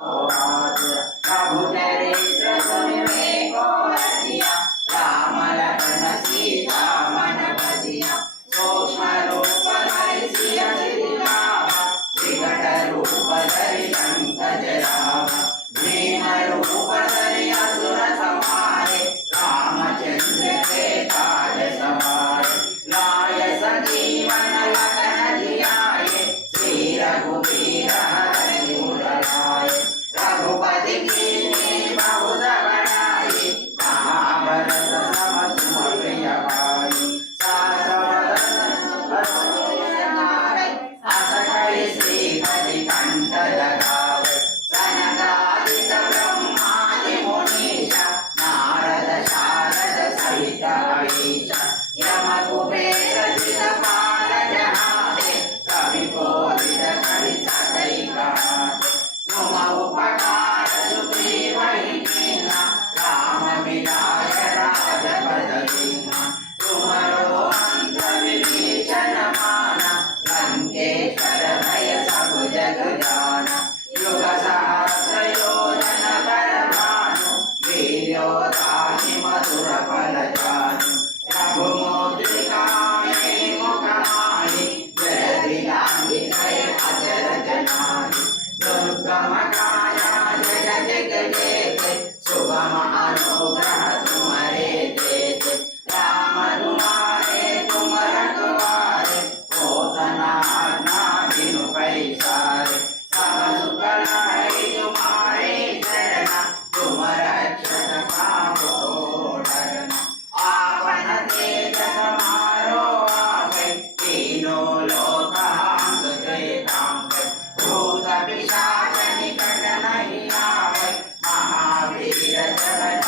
प्रभु चरित्र सुनिवे को रसिया राम लखन सीता मन बसिया सूक्ष्म रूप धरि सिय चिदिलावा विकट रूप धरि लंक जरावा भीम रूप धरि असुर संहारे रामचंद्र के काज सवारे लाय संजीवन लखन जियाए श्री रघुवीर हरषि उर लाए रघुपति कीन्ही बहुत बड़ाई महाभारत सम तुम प्रिय भाई अस कहि श्रीपति कंठ लगावे सनकादिक ब्रह्मादि मुनीश नारद शारद सहित अहीश यम कुबेर दिक्पाल जहाते कवि कोविद कहि सकहि कहाते तुम उपकार सुग्रीव ही कीन्हा राम मिलाय राजपद दीन्हा तुमरो अंत विभीषण माना लंकेश्वर भय सब जग जाना युग सहस्र योजन पर भानु वीर्योदाहि मधुर फल जानु रघुमुद्रिका मुख माहि जय दिलांगी जय अचरज नाहि दुर्गम काया जय जग जेते सुगम अनुग्रह तुम्हारे देते राम तुम्हारे तुम रखवारे होतना आज्ञा बिनु पैसारे सब सुख लहै तुम्हारे चरण तुम रक्षक काहू को डरना आपन तेज समारो आगे तीनों लोक हांकते कांपे भूत पिशाच निकट नहीं आवे महावीर जगत